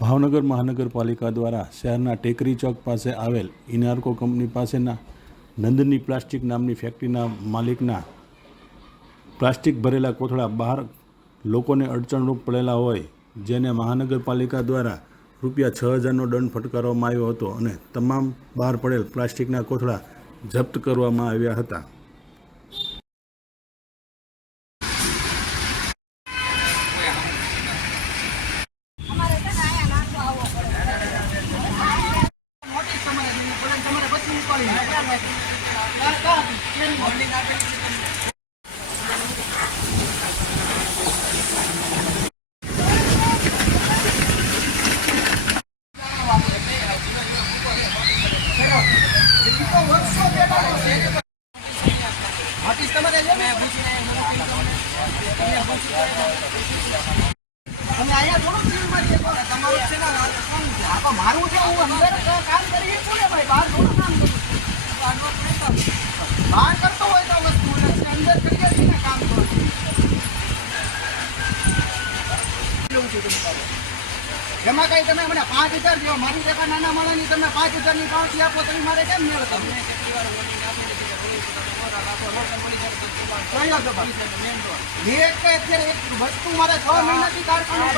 ભાવનગર મહાનગરપાલિકા દ્વારા શહેરના ટેકરી ચોક પાસે આવેલ ઇનાર્કો કંપની પાસેના નંદની પ્લાસ્ટિક નામની ફેક્ટરીના માલિકના પ્લાસ્ટિક ભરેલા કોથળા બહાર લોકોને અડચણરૂપ પડેલા હોય, જેને મહાનગરપાલિકા દ્વારા ₹6000નો દંડ ફટકારવામાં આવ્યો હતો અને તમામ બહાર પડેલ પ્લાસ્ટિકના કોથળા જપ્ત કરવામાં આવ્યા હતા. જમા કઈ તમે મને 5000 જેવા મારી ટકા નાના માણસની તમે 5000ની પાવતી આપો તો મારે કેમ મેળ તમને એક વસ્તુ મારે 6 મહિનાથી કારખાનું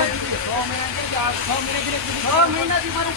6 મહિનાથી મારું